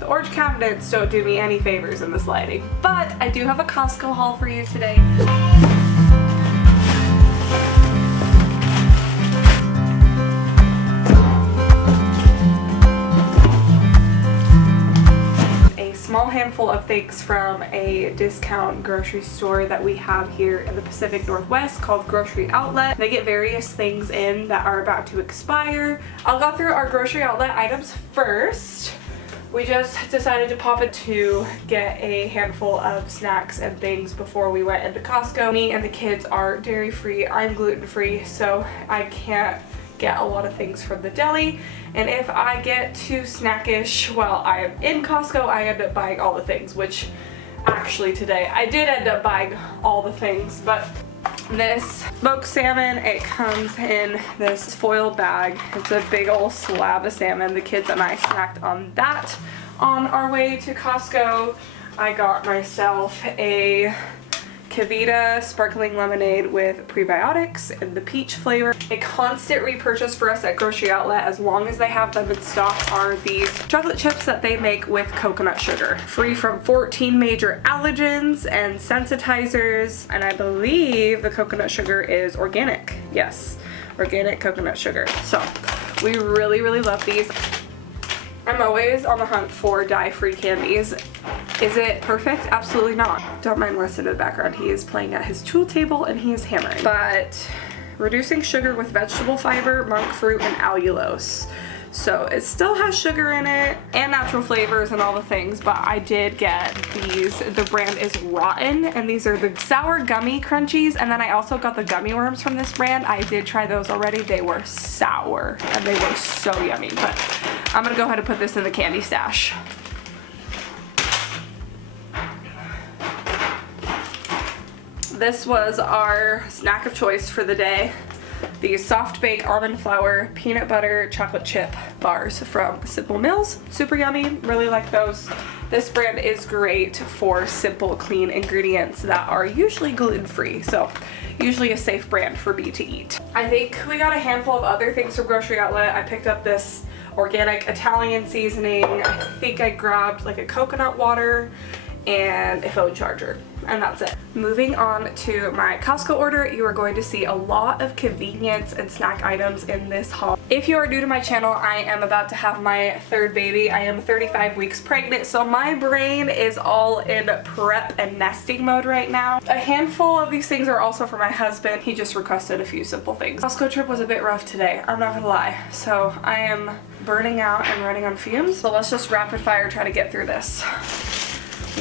The orange cabinets don't do me any favors in this lighting, but I do have a Costco haul for you today. Small handful of things from a discount grocery store that we have here in the Pacific Northwest called Grocery Outlet. They get various things in that are about to expire. I'll go through our Grocery Outlet items first. We just decided to pop in to get a handful of snacks and things before we went into Costco. Me and the kids are dairy free, I'm gluten free, so I can't get a lot of things from the deli, and if I get too snackish while I am in Costco, I end up buying all the things, which actually today I did end up buying all the things. But this smoked salmon, it comes in this foil bag. It's a big old slab of salmon. The kids and I snacked on that on our way to Costco. I got myself a KeVita sparkling lemonade with prebiotics and the peach flavor. A constant repurchase for us at Grocery Outlet, as long as they have them in stock, are these chocolate chips that they make with coconut sugar. Free from 14 major allergens and sensitizers, and I believe the coconut sugar is organic. Yes, organic coconut sugar. So we really, really love these. I'm always on the hunt for dye-free candies. Is it perfect? Absolutely not. Don't mind listening to the background. He is playing at his tool table and he is hammering. But reducing sugar with vegetable fiber, monk fruit, and allulose. So it still has sugar in it and natural flavors and all the things, but I did get these. The brand is Rotten, and these are the sour gummy crunchies, and then I also got the gummy worms from this brand. I did try those already. They were sour and they were so yummy, but I'm gonna go ahead and put this in the candy stash. This was our snack of choice for the day. These soft bake almond flour peanut butter chocolate chip bars from Simple Mills. Super yummy, really like those. This brand is great for simple, clean ingredients that are usually gluten-free, so usually a safe brand for me to eat. I think we got a handful of other things from Grocery Outlet. I picked up this organic Italian seasoning. I think I grabbed like a coconut water and a phone charger, and that's it. Moving on to my Costco order, you are going to see a lot of convenience and snack items in this haul. If you are new to my channel, I am about to have my third baby. I am 35 weeks pregnant, so my brain is all in prep and nesting mode right now. A handful of these things are also for my husband. He just requested a few simple things. Costco trip was a bit rough today, I'm not gonna lie. So I am burning out and running on fumes. So let's just rapid fire try to get through this.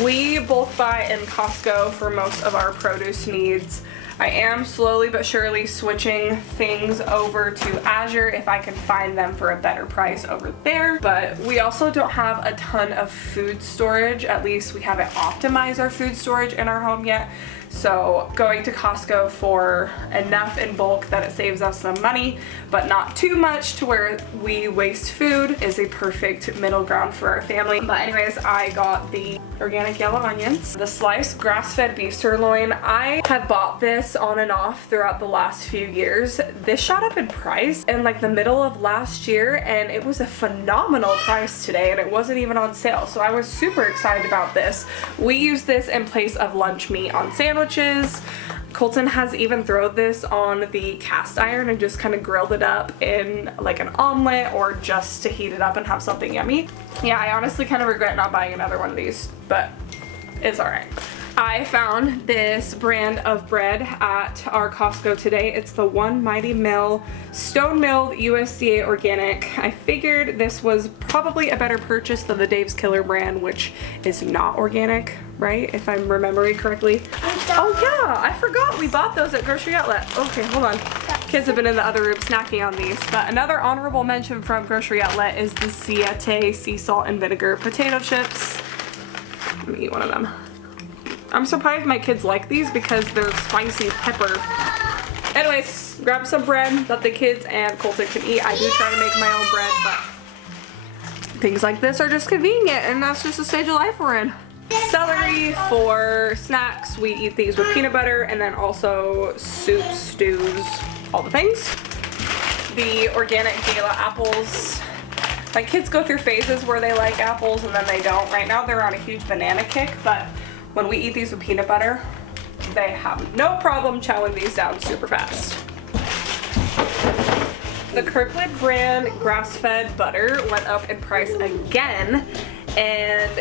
We both buy in Costco for most of our produce needs. I am slowly but surely switching things over to Azure if I can find them for a better price over there. But we also don't have a ton of food storage. At least we haven't optimized our food storage in our home yet. So going to Costco for enough in bulk that it saves us some money, but not too much to where we waste food, is a perfect middle ground for our family. But anyways, I got the organic yellow onions, the sliced grass-fed beef sirloin. I had bought this on and off throughout the last few years. This shot up in price in like the middle of last year, and it was a phenomenal price today, and it wasn't even on sale. So I was super excited about this. We use this in place of lunch meat on sandwiches. Colton has even thrown this on the cast iron and just kind of grilled it up in like an omelet or just to heat it up and have something yummy. Yeah, I honestly kind of regret not buying another one of these, but it's alright. I found this brand of bread at our Costco today. It's the One Mighty Mill Stone Milled USDA Organic. I figured this was probably a better purchase than the Dave's Killer brand, which is not organic, right? If I'm remembering correctly. Oh yeah, I forgot we bought those at Grocery Outlet. Okay, hold on. Kids have been in the other room snacking on these. But another honorable mention from Grocery Outlet is the Siete sea salt and vinegar potato chips. Let me eat one of them. I'm surprised my kids like these because they're spicy pepper. Anyways, grab some bread that the kids and Colton can eat. I do try to make my own bread, but things like this are just convenient, and that's just the stage of life we're in. Celery for snacks. We eat these with peanut butter, and then also soup, stews, all the things. The organic gala apples. My kids go through phases where they like apples and then they don't. Right now they're on a huge banana kick, but when we eat these with peanut butter, they have no problem chowing these down super fast. The Kirkland brand grass-fed butter went up in price again, and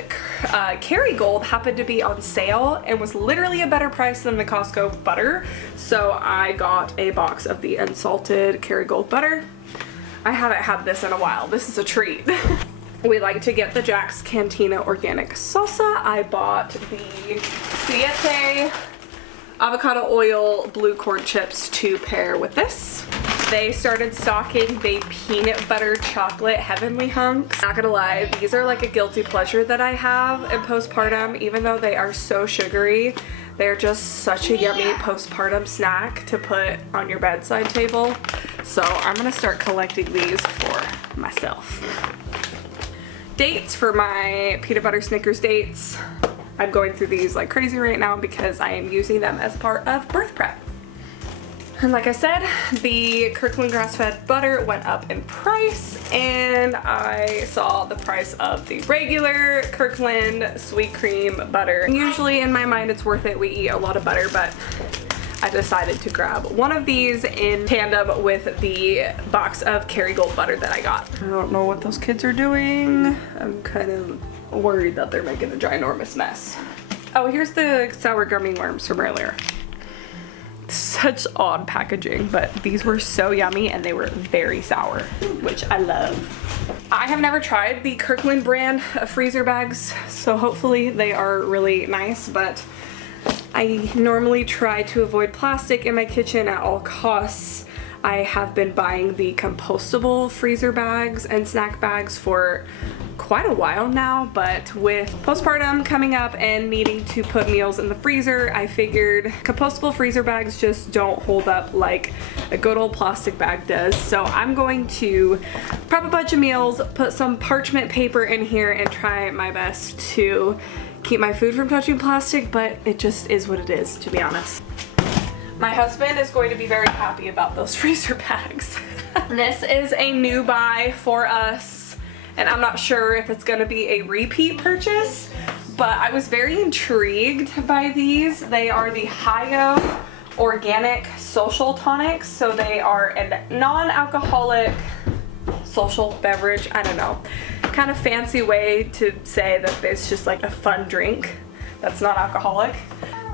Kerrygold happened to be on sale and was literally a better price than the Costco butter. So I got a box of the unsalted Kerrygold butter. I haven't had this in a while. This is a treat. We like to get the Jack's Cantina Organic Salsa. I bought the Siete avocado oil blue corn chips to pair with this. They started stocking the peanut butter chocolate heavenly hunks. Not gonna lie, these are like a guilty pleasure that I have in postpartum. Even though they are so sugary, they're just such a yummy postpartum snack to put on your bedside table. So I'm gonna start collecting these for myself. Dates for my peanut butter Snickers dates. I'm going through these like crazy right now because I am using them as part of birth prep. And like I said, the Kirkland grass-fed butter went up in price, and I saw the price of the regular Kirkland sweet cream butter. Usually in my mind it's worth it. We eat a lot of butter, but I decided to grab one of these in tandem with the box of Kerrygold butter that I got. I don't know what those kids are doing. I'm kind of worried that they're making a ginormous mess. Oh, here's the sour gummy worms from earlier. Such odd packaging, but these were so yummy and they were very sour, which I love. I have never tried the Kirkland brand of freezer bags, so hopefully they are really nice, but I normally try to avoid plastic in my kitchen at all costs. I have been buying the compostable freezer bags and snack bags for quite a while now, but with postpartum coming up and needing to put meals in the freezer, I figured compostable freezer bags just don't hold up like a good old plastic bag does. So I'm going to prep a bunch of meals, put some parchment paper in here, and try my best to keep my food from touching plastic, but it just is what it is, to be honest. My husband is going to be very happy about those freezer bags. This is a new buy for us, and I'm not sure if it's going to be a repeat purchase, but I was very intrigued by these. They are the Hyo Organic Social Tonics, so they are a non-alcoholic social beverage. I don't know, kind of fancy way to say that it's just like a fun drink that's not alcoholic.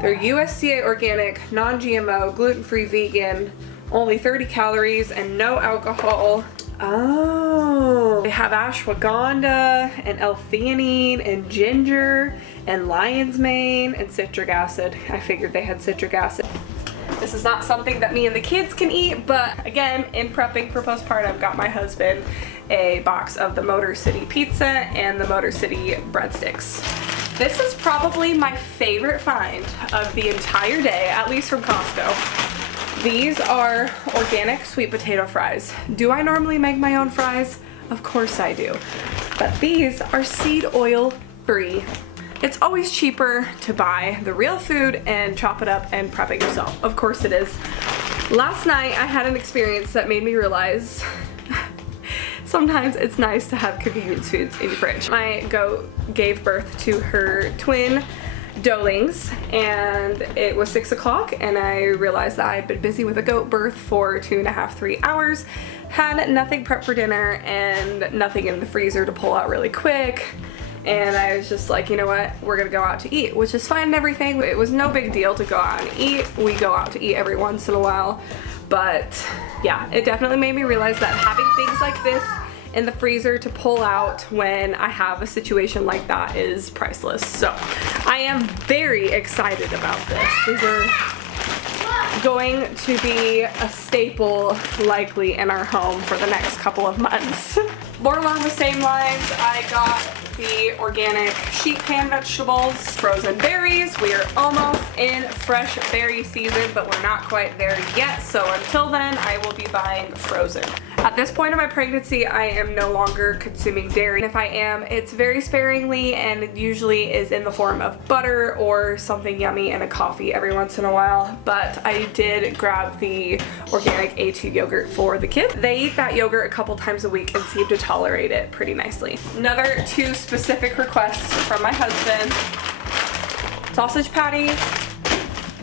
They're USDA organic, non-GMO, gluten-free, vegan, only 30 calories and no alcohol. Oh, they have ashwagandha and L-theanine and ginger and lion's mane and citric acid. I figured they had citric acid. This is not something that me and the kids can eat, but again, in prepping for postpartum, got my husband a box of the Motor City pizza and the Motor City breadsticks. This is probably my favorite find of the entire day, at least from Costco. These are organic sweet potato fries. Do I normally make my own fries? Of course I do. But these are seed oil free. It's always cheaper to buy the real food and chop it up and prep it yourself. Of course it is. Last night I had an experience that made me realize sometimes it's nice to have convenience foods in your fridge. My goat gave birth to her twin doelings, and it was 6 o'clock, and I realized that I had been busy with a goat birth for 2.5, 3 hours, had nothing prepped for dinner and nothing in the freezer to pull out really quick. And I was just like, you know what, we're gonna go out to eat, which is fine and everything. It was no big deal to go out and eat. We go out to eat every once in a while. But yeah, it definitely made me realize that having things like this in the freezer to pull out when I have a situation like that is priceless. So I am very excited about this. These are going to be a staple likely in our home for the next couple of months. More along the same lines, I got the organic sheet pan vegetables, frozen berries. We are almost in fresh berry season, but we're not quite there yet. So until then, I will be buying frozen. At this point in my pregnancy, I am no longer consuming dairy. And if I am, it's very sparingly, and it usually is in the form of butter or something yummy and a coffee every once in a while. But I did grab the organic A2 yogurt for the kids. They eat that yogurt a couple times a week and seem to tolerate it pretty nicely. Another 2 specific requests from my husband: sausage patties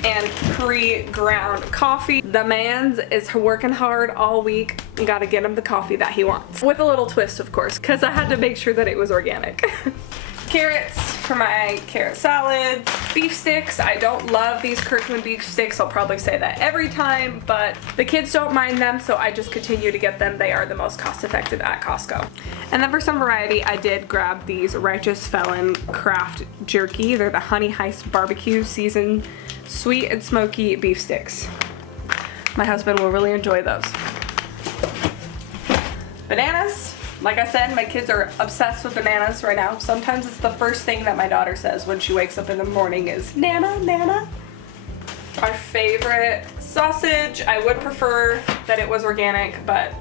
and pre-ground coffee. The man's is working hard all week. You gotta get him the coffee that he wants. With a little twist, of course, because I had to make sure that it was organic. Carrots for my carrot salad. Beef sticks. I don't love these Kirkland beef sticks. I'll probably say that every time, but the kids don't mind them, so I just continue to get them. They are the most cost effective at Costco. And then for some variety, I did grab these Righteous Felon Craft Jerky. They're the Honey Heist Barbecue Seasoned Sweet and Smoky Beef Sticks. My husband will really enjoy those. Bananas. Like I said, my kids are obsessed with bananas right now. Sometimes it's the first thing that my daughter says when she wakes up in the morning is, "Nana, Nana." Our favorite sausage. I would prefer that it was organic, but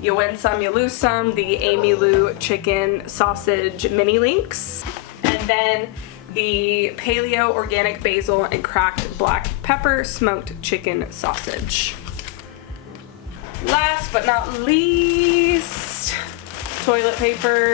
you win some, you lose some. The Amy Lou chicken sausage mini links. And then the Paleo organic basil and cracked black pepper smoked chicken sausage. Last but not least, toilet paper.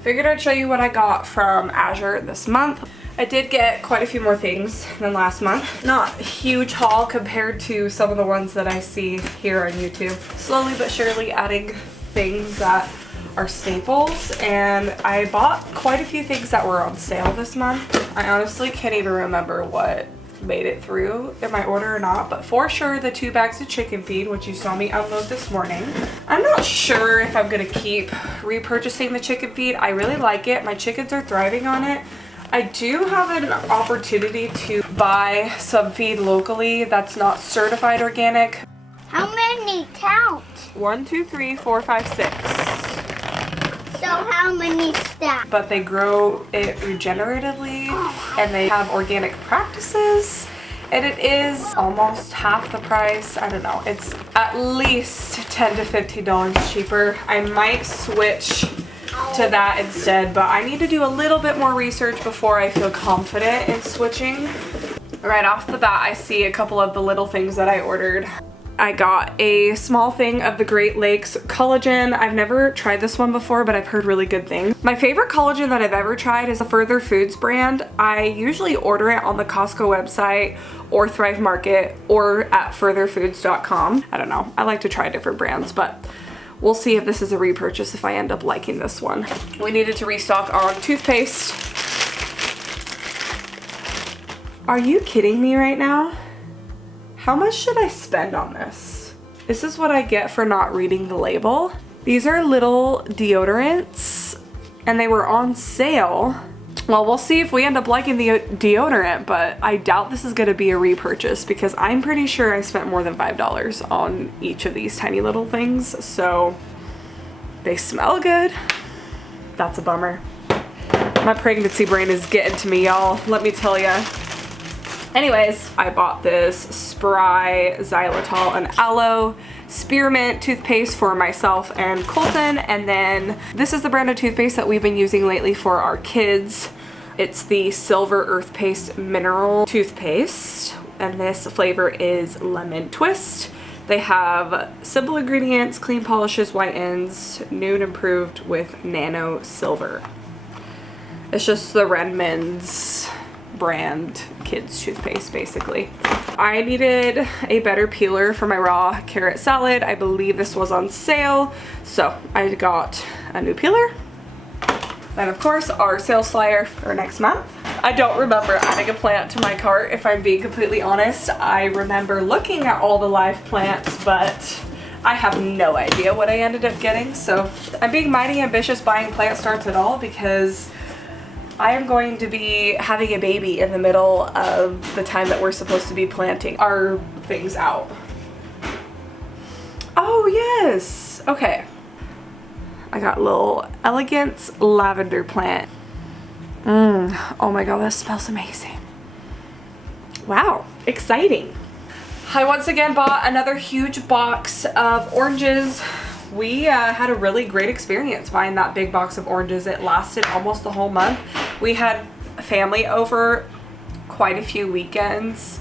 Figured I'd show you what I got from Azure this month. I did get quite a few more things than last month. Not a huge haul compared to some of the ones that I see here on YouTube. Slowly but surely adding things that are staples, and I bought quite a few things that were on sale this month. I honestly can't even remember what made it through in my order or not, but for sure the 2 bags of chicken feed, which you saw me unload this morning. I'm not sure if I'm gonna keep repurchasing the chicken feed. I really like it. My chickens are thriving on it. I do have an opportunity to buy some feed locally that's not certified organic. How many? Count. 1, 2, 3, 4, 5, 6. So how many stacks? But they grow it regeneratively, and they have organic practices, and it is almost half the price. I don't know, it's at least $10 to $15 cheaper. I might switch to that instead, but I need to do a little bit more research before I feel confident in switching. Right off the bat, I see a couple of the little things that I ordered. I got a small thing of the Great Lakes collagen. I've never tried this one before, but I've heard really good things. My favorite collagen that I've ever tried is the Further Foods brand. I usually order it on the Costco website or Thrive Market or at furtherfoods.com. I don't know, I like to try different brands, but we'll see if this is a repurchase if I end up liking this one. We needed to restock on toothpaste. Are you kidding me right now? How much should I spend on this? This is what I get for not reading the label. These are little deodorants, and they were on sale. Well, we'll see if we end up liking the deodorant, but I doubt this is gonna be a repurchase because I'm pretty sure I spent more than $5 on each of these tiny little things, so they smell good. That's a bummer. My pregnancy brain is getting to me, y'all, let me tell ya. Anyways, I bought this Spry Xylitol and Aloe Spearmint toothpaste for myself and Colton, and then this is the brand of toothpaste that we've been using lately for our kids. It's the Silver Earth Paste Mineral Toothpaste, and this flavor is Lemon Twist. They have simple ingredients, clean polishes, whitens, new and improved with nano silver. It's just the Redmond's brand kids toothpaste basically. I needed a better peeler for my raw carrot salad. I believe this was on sale, so I got a new peeler. Then of course our sales flyer for next month. I don't remember adding a plant to my cart, if I'm being completely honest. I remember looking at all the live plants, but I have no idea what I ended up getting, so I'm being mighty ambitious buying plant starts at all because I am going to be having a baby in the middle of the time that we're supposed to be planting our things out. Oh yes, okay. I got a little Elegance lavender plant. Oh my god, that smells amazing. Wow, exciting. I once again bought another huge box of oranges. We had a really great experience buying that big box of oranges. It lasted almost the whole month. We had family over quite a few weekends,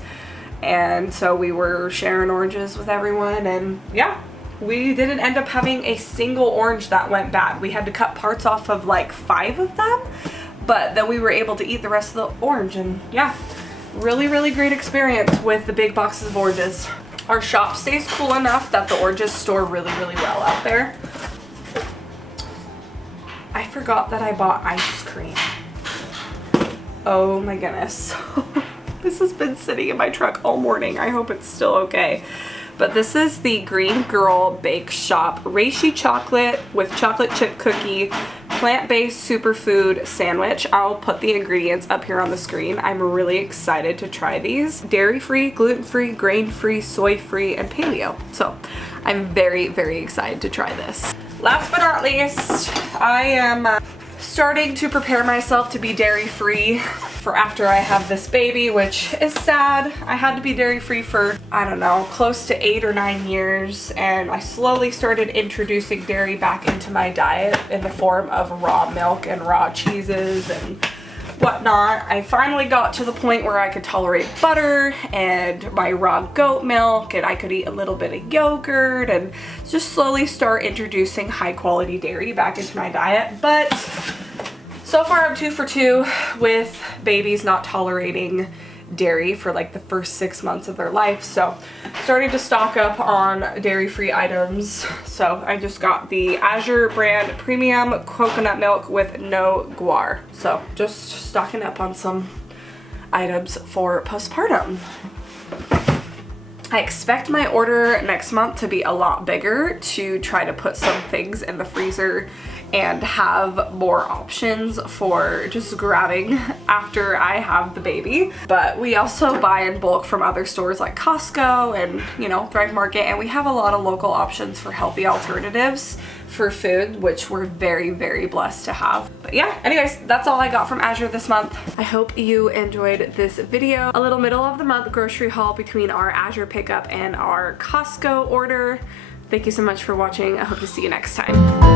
and so we were sharing oranges with everyone, and yeah, we didn't end up having a single orange that went bad. We had to cut parts off of like 5 of them, but then we were able to eat the rest of the orange, and yeah, really great experience with the big boxes of oranges. Our shop stays cool enough that the oranges store really well out there. I forgot that I bought ice cream. Oh my goodness. This has been sitting in my truck all morning. I hope it's still okay. But this is the Green Girl Bake Shop Reishi chocolate with chocolate chip cookie plant-based superfood sandwich. I'll put the ingredients up here on the screen. I'm really excited to try these. Dairy-free, gluten-free, grain-free, soy-free, and paleo. So I'm very excited to try this. Last but not least, I am starting to prepare myself to be dairy-free for after I have this baby, which is sad. I had to be dairy-free for, I don't know, close to 8 or 9 years, and I slowly started introducing dairy back into my diet in the form of raw milk and raw cheeses and whatnot. I finally got to the point where I could tolerate butter and my raw goat milk, and I could eat a little bit of yogurt and just slowly start introducing high quality dairy back into my diet. But so far I'm 2 for 2 with babies not tolerating dairy for like the first 6 months of their life. So starting to stock up on dairy-free items. So I just got the Azure brand premium coconut milk with no guar. So just stocking up on some items for postpartum. I expect my order next month to be a lot bigger to try to put some things in the freezer and have more options for just grabbing after I have the baby. But we also buy in bulk from other stores like Costco and, you know, Thrive Market, and we have a lot of local options for healthy alternatives for food, which we're very blessed to have. But yeah, anyways, that's all I got from Azure this month. I hope you enjoyed this video. A little middle of the month grocery haul between our Azure pickup and our Costco order. Thank you so much for watching. I hope to see you next time.